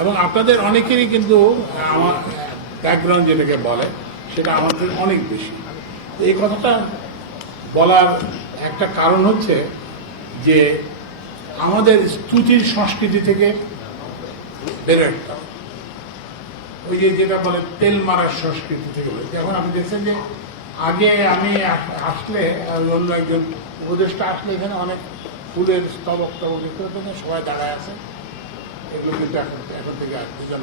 এবং আপনাদের অনেকেরই কিন্তু আমার ব্যাকগ্রাউন্ড যেটাকে বলে সেটা আমাদের অনেক বেশি। এই কথাটা বলার একটা কারণ হচ্ছে যে আমাদের স্তুতির সংস্কৃতি থেকে বেরোতে হবে। ওই যে যেটা বলে তেল মারার সংস্কৃতি থেকে বেরোতে। এখন আপনি দেখছেন যে আগে আমি আসলে অন্য একজন উপদেষ্টা আসলে এখানে অনেক ফুলের স্তবক টবক দেখতে সবাই দাঁড়ায় আছে, এগুলো কিন্তু এখন থেকে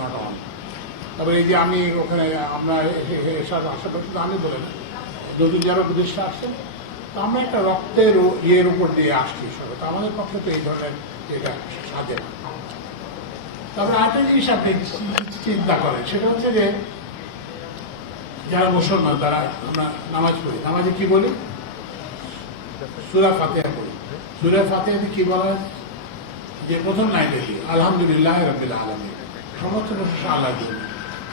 নট অন। তারপরে এই যে আমি ওখানে আমরা এসব আশেপাশে আমি বলে না, নতুন যারা উপদেষ্টা আসছেন, তো আমরা একটা রক্তের ইয়ের উপর দিয়ে আসছি সবাই, তো আমাদের পক্ষে তো এই ধরনের এটা সাজে না। তারপরে আরেকটা জিনিস আপনি চিন্তা করেন, সেটা হচ্ছে যে যারা মুসলমান তারা আমরা নামাজ পড়ি, নামাজে কি বলি? সূরা ফাতিহা পড়ি। সূরা ফাতিহাতে কি বলা হয়? যে প্রথম লাইনে কি আলহামদুলিল্লাহ রাব্বিল আলামিন, সমস্ত প্রশংসা আল্লাহর জন্য।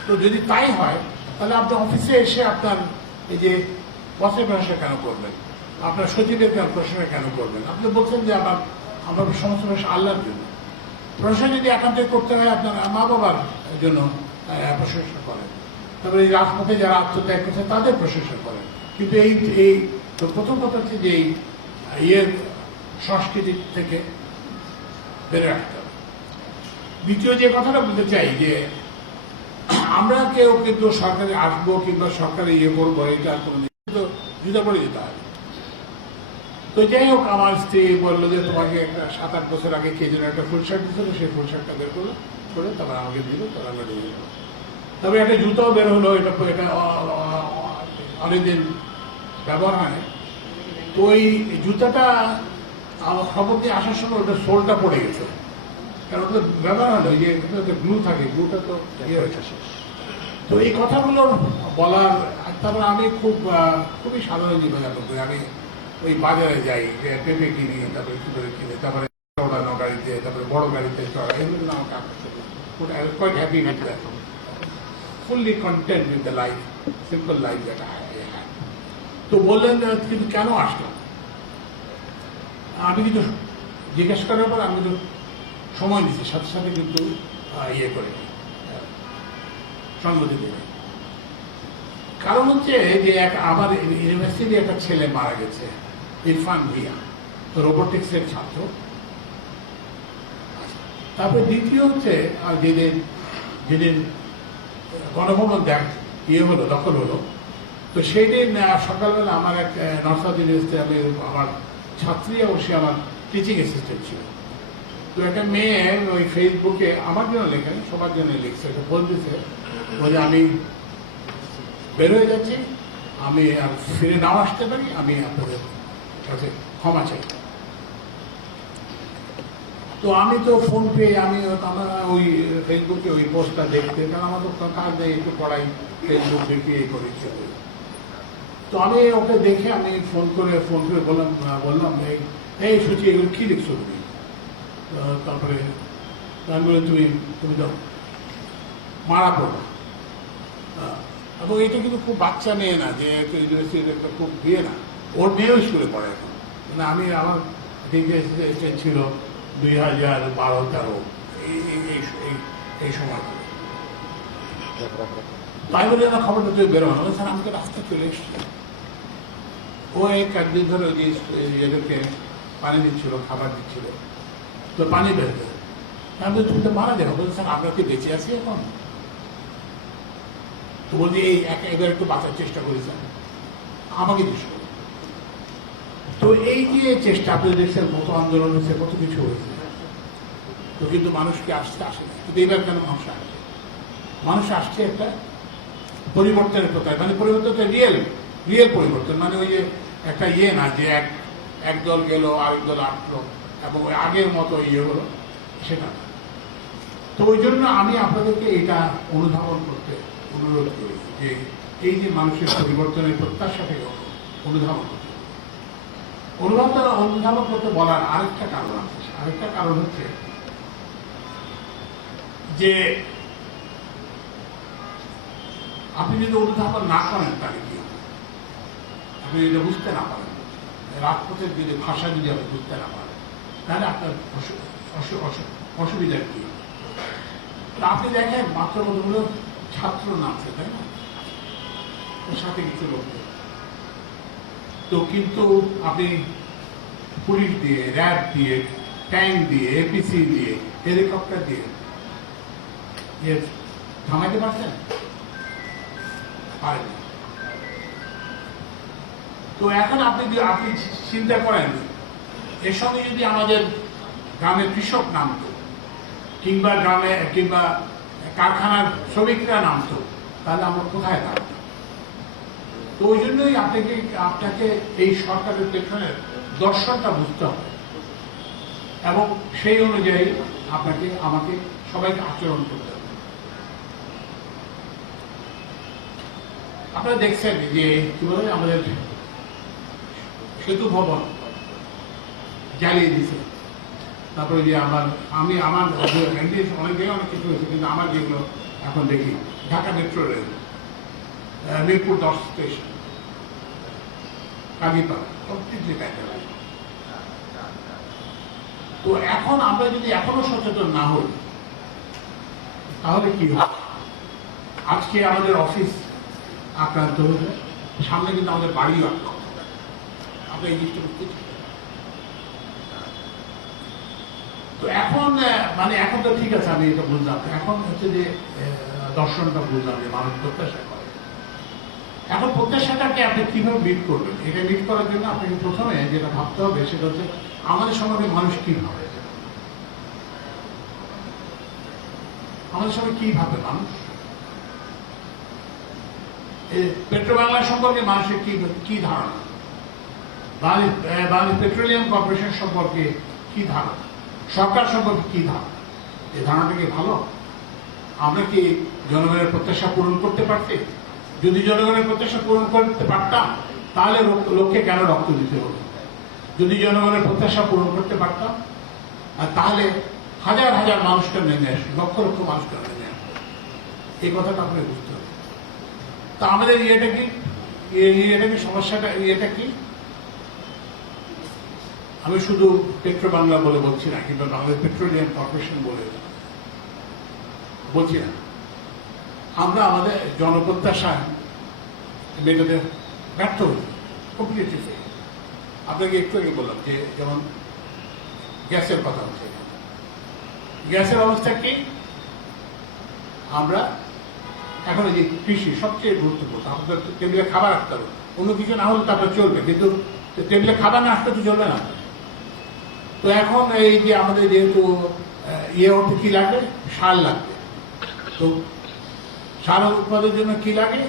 তো যদি তাই হয় তাহলে আপনি অফিসে এসে আপনার এই যে বসের প্রশংসা কেন করবেন, আপনার সচিবের প্রশংসা কেন করবেন? আপনি বলছেন যে আমার সমস্ত প্রশংসা আল্লাহর জন্য। প্রশংসা যদি একান্তই করতে হয় আপনার মা বাবার জন্য প্রশংসা করেন, তারপরে এই রাজপথে যারা আত্মত্যাগ করছে তাদের প্রশংসা করেন। কিন্তু এই প্রথম কথা হচ্ছে যে এই ইয়ের সংস্কৃতি থেকে বেড়ে রাখতে হবে। দ্বিতীয় যে কথাটা বলতে চাই যে আমরা কেউ কিন্তু সরকারে আসবো কিংবা সরকারে ইয়ে করবো, এটা কোনো জুতা পরে যেতে হবে। তো যাই হোক, আমার স্ত্রী বললো যে তোমাকে একটা 7-8 বছর আগে কে যেন একটা ফুল শার্ট দিচ্ছিল, সেই ফুল শার্টটা বের করলো করে তারপর আমাকে দিল, তারপর আমরা দিয়ে দিল। তবে একটা জুতাও বের হলো, এটা অনেকদিন ব্যবহার হয়। তো ওই জুতাটা আমার খবর দিয়ে আসার সময় ওটা সোলটা পড়ে গেছে, কারণ ওটা ব্যবহার হলো, যে গ্লু থাকে, গ্লুটা তো ইয়ে হয়েছে শেষ। তো এই কথাগুলো বলার, তারপর আমি খুবই সাধারণ জীবনযাপন করি। আমি ওই বাজারে যাই, পেঁপে কিনি, তারপরে কি করে কিনে, তারপরে ওড়ানো গাড়িতে, তারপরে বড় গাড়িতে চড়া, এগুলো আমাকে আকর্ষণ করে। I was quite happy with that, fully content with the life, simple life that I had. তো বললেন কিন্তু কেন আসলাম, আমি কিন্তু জিজ্ঞেস করার পর আমি কিন্তু সময় দিচ্ছি, সাথে সাথে কিন্তু ইয়ে করে সম্মতি দেবে। কারণ হচ্ছে যে আমার ইউনিভার্সিটির একটা ছেলে মারা গেছে, ইরফান ভিয়া, রোবোটিক্সের ছাত্র। তারপরে দ্বিতীয় হচ্ছে যেদিন গণভবন ইয়ে হলো, দখল হলো, তো সেই দিন সকালবেলা আমার এক নর্থ সাউথ ইউনিভার্সিটি আমার ছাত্রী, অবশ্যই আমার টিচিং অ্যাসিস্ট্যান্ট ছিল। তো একটা মেয়ে ওই ফেসবুকে আমার জন্য লেখেন, সবার জন্য লিখছে, এটা বলতেছে বলে আমি বের হয়ে যাচ্ছি, আমি আর ফিরে নাও আসতে পারি, আমি আপনাদের কাছে ক্ষমা চাই। তো আমি তো ফোন পেয়ে আমি ওই ফেসবুকে ওই পোস্টটা দেখতে, কারণ আমার তো কাজ নেই, একটু পড়াই, ফেসবুক দেখে এই করেছি। তো আমি ওকে দেখে আমি ফোন করে বললাম এই সুচি, এগুলো কি লিখছো তুমি? তারপরে আমি বললাম তুমি যাও, মারা পড়ো। এবং এটা কিন্তু খুব বাচ্চা মেয়ে না, যে একটা ইউনিভার্সিটির একটা খুব বিয়ে না, ওর মেয়েও স্কুলে পড়ে এখন। মানে আমি আমার ছিল 2012-13 এই সময়। তাই বলে আমার খবরটা তুই বেরোনো, স্যার আমি তো রাস্তায় চলে এসেছি। ও একদিন ধরে ওই এদেরকে পানি দিচ্ছিল, খাবার দিচ্ছিল, তো পানি বেরোতে আমি বলি তুমি তো মারা যাবো। বলছি স্যার আমরা কি বেঁচে আছি এখন? তো বলছি এবার একটু বাঁচার চেষ্টা করি স্যার, আমাকে জিজ্ঞেস করি। তো এই যে চেষ্টা, আপনি দেশের কত আন্দোলন হয়েছে, কত কিছু হয়েছে, তো কিন্তু মানুষকে আসে না। কিন্তু এইবার কেন মানুষ আসছে? মানুষ আসছে একটা পরিবর্তনের প্রকার, মানে পরিবর্তনটা রিয়েল পরিবর্তন, মানে ওই যে একটা ইয়ে না যে এক দল গেল আরেক দল আসলো এবং ওই আগের মতো ইয়ে হলো, সেটা না। তো ওই জন্য আমি আপনাদেরকে এটা অনুধাবন করতে অনুরোধ করি যে এই যে মানুষের পরিবর্তনের প্রত্যাশাকে অনুধাবন করতে বলার আরেকটা কারণ আছে। আরেকটা কারণ হচ্ছে যে আপনি যদি অনুধাবন না করেন তাহলে কি হবে? আপনি যদি বুঝতে না পারেন, রাজপথের যদি ভাষা যদি আপনি বুঝতে না পারেন, তাহলে আপনার অসুবিধা কি? আপনি দেখেন মাত্র কতগুলো ছাত্র নামছে, তাই না? ওর সাথে কিছু লোক, তো কিন্তু আপনি পুলিশ দিয়ে, র্যাব দিয়ে, ট্যাঙ্ক দিয়ে, এপিসি দিয়ে, হেলিকপ্টার দিয়ে থামাইতে পারছেন? পারেন। তো এখন আপনি চিন্তা করেন, এর সঙ্গে যদি আমাদের গ্রামের কৃষক নামতো, কিংবা কারখানার শ্রমিকরা নামতো, তাহলে আমরা কোথায় দাঁড়াতাম? তো ওই জন্যই আপনাকে এই সরকারের পেছনের দর্শনটা বুঝতে হবে, এবং সেই অনুযায়ী আমাকে সবাইকে আচরণ করতে হবে। আপনারা দেখছেন যে কি বলে আমাদের সেতু ভবন জ্বালিয়ে দিছে, তারপরে যে আমার অনেক জায়গায় অনেক কিছু হয়েছে, কিন্তু আমার যেগুলো এখন দেখি Dhaka metro rail, Mirpur 10 station, Kazipara, প্রত্যেকটি জায়গায়। তো এখন আমরা যদি এখনো সচেতন না হই, তাহলে কি হবে? আজকে আমাদের অফিস আক্রান্ত হয়েছে, সামনে কিন্তু আমাদের বাড়িও আক্রান্ত। আমরা এই জিনিসটা বুঝতে চাই। তো এখন এখন তো ঠিক আছে, আমি এটা বুঝলাম। এখন হচ্ছে যে দর্শনটা বুঝলাম যে মানুষ প্রত্যাশা করে। এখন প্রত্যাশাটাকে আপনি কিভাবে মিট করবেন? এটা মিট করার জন্য আপনাকে প্রথমে যেটা ভাবতে হবে সেটা হচ্ছে আমাদের সমাজে মানুষ কি ভাবে, আমাদের সঙ্গে কি ভাবে মানুষ। পেট্রো বাংলা সম্পর্কে মানুষের কি ধারণা, বাংলাদেশ পেট্রোলিয়াম কর্পোরেশন সম্পর্কে কি ধারণা, সরকার সম্পর্কে কি ধারণা? এই ধারণাটা কি ভালো? আমরা কি জনগণের প্রত্যাশা পূরণ করতে পারছি? যদি জনগণের প্রত্যাশা পূরণ করতে পারতাম, তাহলে লোককে কেন রক্ত দিতে হতো? যদি জনগণের প্রত্যাশা পূরণ করতে পারতাম, তাহলে হাজার হাজার মানুষকে নেমে আসবে, লক্ষ লক্ষ মানুষকে নেমে আসবে। এই কথাটা আপনাকে বুঝতে হবে। তা আমাদের সমস্যাটা কি? আমি শুধু পেট্রো বাংলা বলে বলছি না, কিংবা বাংলাদেশ পেট্রোলিয়াম কর্পোরেশন বলে বলছি না। আমরা আমাদের জনপ্রত্যাশা মেটাতে ব্যর্থ হয়েছি কমপ্লিটলি। আপনাকে একটু আগে বললাম যে যেমন গ্যাসের কথা হচ্ছে, গ্যাসের অবস্থা কি? আমরা এখন যে কৃষি সবচেয়ে গুরুত্বপূর্ণ, আমাদের টেবিলে খাবার আসতে হবে, অন্য কিছু না হলে তারপরে চলবে, কিন্তু টেবিলে খাবার না আসতে তো চলবে না। তো এখন এই যে আমাদের যেহেতু হতে কি লাগবে, সার লাগবে। তো সার উৎপাদনের জন্য কি লাগে?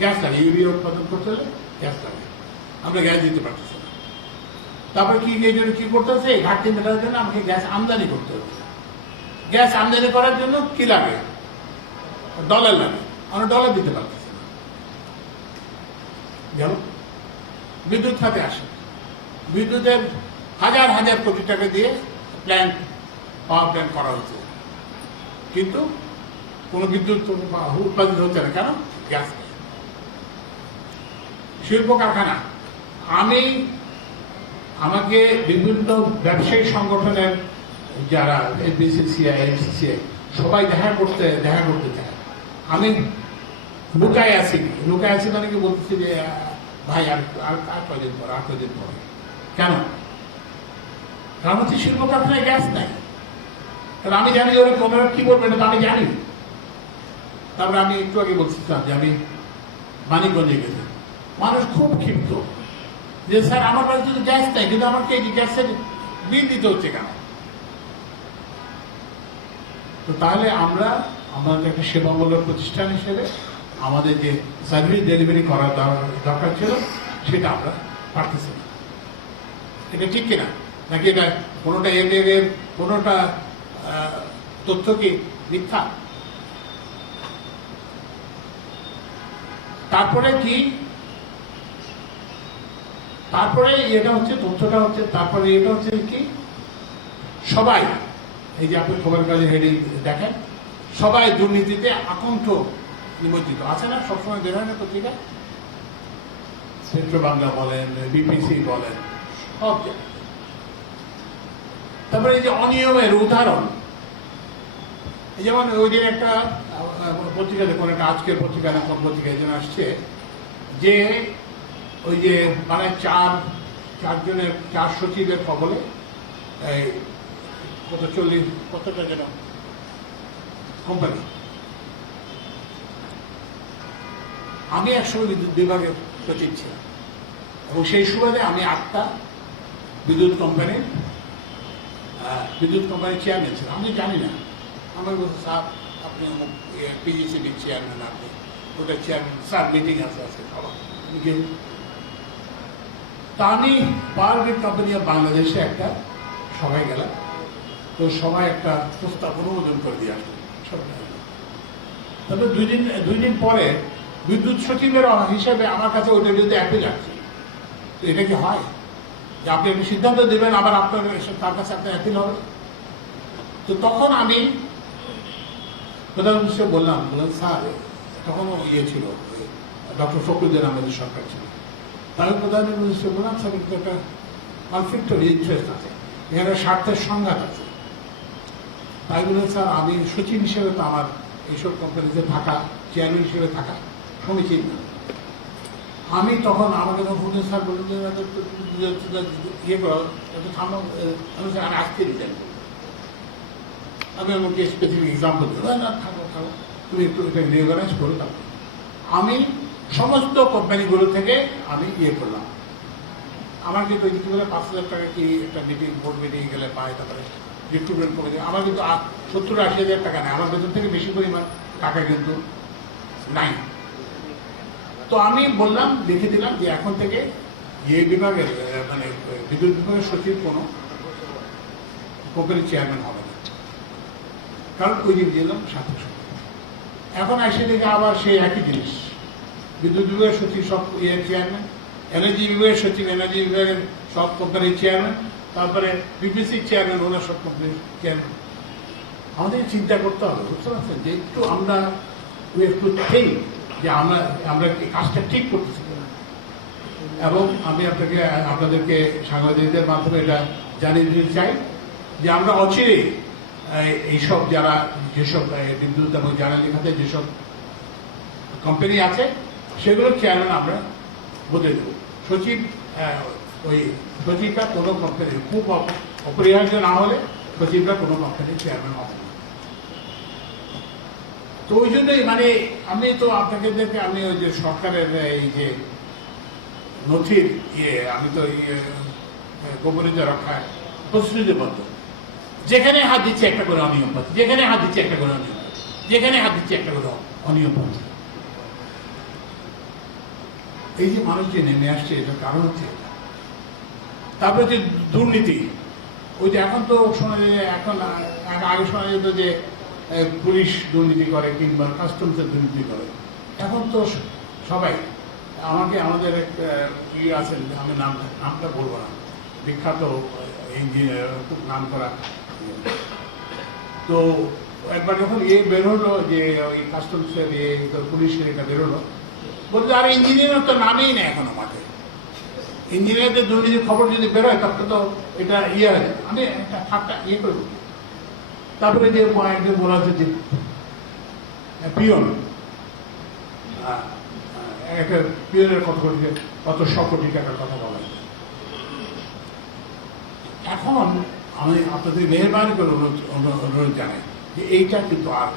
গ্যাস লাগে। ইউরিয়া উৎপাদন করতে হলে গ্যাস লাগে। আমরা গ্যাস দিতে পারতেছি না। তারপরে এই জন্য কি করতে হচ্ছে? ঘাটতি মেটানোর জন্য আমাকে গ্যাস আমদানি করতে হচ্ছে। গ্যাস আমদানি করার জন্য কি লাগে? ডলার লাগে। আমরা ডলার দিতে পারতেছি না। গেল। বিদ্যুৎ খাতে আসে, বিদ্যুতের হাজার হাজার কোটি টাকা দিয়ে পাওয়ার প্ল্যান্ট করা হচ্ছে, কিন্তু কোন বিদ্যুৎ উৎপাদিত হচ্ছে না। কেন? গ্যাস। শিল্প কারখানা, আমাকে বিভিন্ন ব্যবসায়ী সংগঠনের যারা বিসিসিআই, এফসিসিআই সবাই দেখা করতে চায়। আমি লুকায় আছি মানে কি বলতেছি যে ভাই আর কয়দিন পরে। কেন? কারণ হচ্ছে শিল্প কারখানায় গ্যাস নাই। কারণ আমি জানি ওরা কি বলবে, এটা তো আমি জানি। তারপরে আমি একটু আগে বলছিলাম যে আমি মানিকগঞ্জে গেছি, মানুষ খুব ক্ষিপ্ত যে স্যার আমার কাছে যদি গ্যাস নাই, কিন্তু আমাকে এই গ্যাসের বিল দিতে হচ্ছে কেন? তো তাহলে আমাদের একটা সেবামূলক প্রতিষ্ঠান হিসেবে আমাদের যে সার্ভিস ডেলিভারি করার দরকার ছিল, সেটা আমরা পারতেছি না। এটা ঠিক কিনা? নাকি এটা কোনোটা এর কোনোটা তথ্য কি মিথ্যা? তারপরে এটা হচ্ছে তথ্যটা হচ্ছে, তারপরে এটা হচ্ছে কি, সবাই এই যে আপনি খবরের কাজে হেডে দেখেন, সবাই দুর্নীতিতে আকণ্ঠ নিমজ্জিত আছে না? সবসময় বের হয় না পত্রিকা, পেট্রো বাংলা বলেন, বিপিসি বলেন, সব জায়গায়। তারপরে এই যে অনিয়মের উদাহরণ, যেমন ওই দিন একটা পত্রিকা দেখুন, একটা আজকের পত্রিকা না কোন পত্রিকায় যেন আসছে যে ওই যে মানে চারজনের 4 সচিবের কবলে এই কতটা যেন কোম্পানি। আমি একসময় বিদ্যুৎ বিভাগের সচিব ছিলাম এবং সেই সুবাদে আমি 8টা বিদ্যুৎ কোম্পানির চেয়ারম্যান ছিলাম। আমি জানি না, আমার বলছে স্যার আপনি পিজিসিবির চেয়ারম্যান, আপনি ওটা চেয়ারম্যান, স্যার মিটিং আছে তা আমি পাওয়ার গ্রিড কোম্পানি অফ বাংলাদেশে একটা সভায় গেলাম। তো সবাই একটা প্রস্তাব অনুমোদন করে দিয়ে আসলো সব। তবে 2 দিন পরে বিদ্যুৎ সচিবের হিসেবে আমার কাছে ওইটা যদি অ্যাপিল আসছে। তো এটা কি হয় যে আপনি একটা সিদ্ধান্ত দেবেন আবার আপনার তার কাছে আপনার অ্যাপিল হবে? তো তখন আমি প্রধানমন্ত্রী বললাম স্যার, তখনও ছিল ডক্টর ফখরুদ্দিন আমাদের সরকার ছিল। তাহলে প্রধানমন্ত্রী বললাম স্যার কিন্তু একটা কনফ্লিক্ট অফ ইন্টারেস্ট আছে, এখানে স্বার্থের সংঘাত আছে। তাই বললেন স্যার আমি সচিব হিসেবে তো আমার এইসব কোম্পানিতে থাকা, চেয়ারম্যান হিসেবে থাকা সমীচীন না। আমি তখন আমাকে তখন স্যার বললেন ইয়ে করো একটু থামো, আমি আজকে দিতেন। আমি আমাকে স্পেসিফিক এক্সাম্পল দিল, না থাকো তুমি একটু এটা রিঅর্গানাইজ করো। তারপর আমি সমস্ত কোম্পানিগুলো থেকে আমি ইয়ে করলাম। আমার কিন্তু ওই কি বলে 5,000 টাকা কি একটা মিটিং, বোর্ড মিটিং গেলে পায়, তারপরে রিক্রুটমেন্ট করে দেয়। আমার কিন্তু 70-80 হাজার টাকা নেই, আমার বেতন থেকে বেশি পরিমাণ টাকা কিন্তু নাই। তো আমি বললাম, লিখে দিলাম যে এখন থেকে এই বিভাগের মানে বিদ্যুৎ বিভাগের সচিব কোনো কোম্পানির চেয়ারম্যান হবে না, কারণ ওই দিন দিলাম 7 এখন এসে দেখে আবার সেই একই জিনিস, বিদ্যুৎ বিভাগের সচিব সব চেয়ারম্যান, এনার্জি বিভাগের সচিব এনার্জি বিভাগের সব কোম্পানির চেয়ারম্যান, তারপরে বিপিসির চেয়ারম্যান ওনার সব কোম্পানির চেয়ারম্যান। আমাদের চিন্তা করতে হবে, বুঝতে পারছেন, যে একটু আমরা একটু ঠিক যে আমরা কাজটা ঠিক করতেছি। এবং আমি আপনাদেরকে সাংবাদিকদের মাধ্যমে এটা জানিয়ে দিতে চাই যে আমরা অচিরেই এইসব যেসব বিদ্যুৎ এবং জ্বালানি খাতে যেসব কোম্পানি আছে সেগুলোর চেয়ারম্যান আমরা বদলে দেব। ওই সচিবরা কোনো কোম্পানির খুব অপরিহার্য না হলে সচিবরা কোনো কোম্পানির চেয়ারম্যান হবে না। তো ওই জন্যই মানে আমি তো আপনাকে দেখে আমি ওই যে সরকারের এই যে নথির আমি তো গোপনীয়তা রক্ষায় প্রতিশ্রুতিবদ্ধ। যেখানে হাত দিচ্ছে একটা করে অনিয়ম পাচ্ছে, যেখানে হাত দিচ্ছে একটা করে অনিয়ম, যেখানে হাত দিচ্ছে একটা করে অনিয়ম পাচ্ছে। এই যে মানুষ যে নেমে আসছে এটার কারণ হচ্ছে, তারপরে যে দুর্নীতি, ওই যে এখন তো শোনা যায়, এখন আগে শোনা যেত যে পুলিশ দুর্নীতি করে কিংবা কাস্টমসের দুর্নীতি করে। এখন তো সবাই আমাদের এক আছেন, আমি নামটা বলবো না, বিখ্যাত ইঞ্জিনিয়ার, খুব নাম করা। তো একবার যখন বেরোলো যে ওই কাস্টমসের পুলিশের এটা বেরোলো, বলতে আর ইঞ্জিনিয়ার তো নামেই নেই এখনো মাঠে। ইঞ্জিনিয়ারদের দুর্নীতির খবর যদি বেরোয় তারপরে তো এটা হয়। আমি একটা ঠাট্টা করবো। তারপরে যে বলা হচ্ছে যে পিয়ন, একটা পিয়নের কত 100 কোটি টাকার কথা বলা হয়। এখন আমি আপনাদের মেহরবানি করে অনুরোধ জানাই যে এইটা কিন্তু আর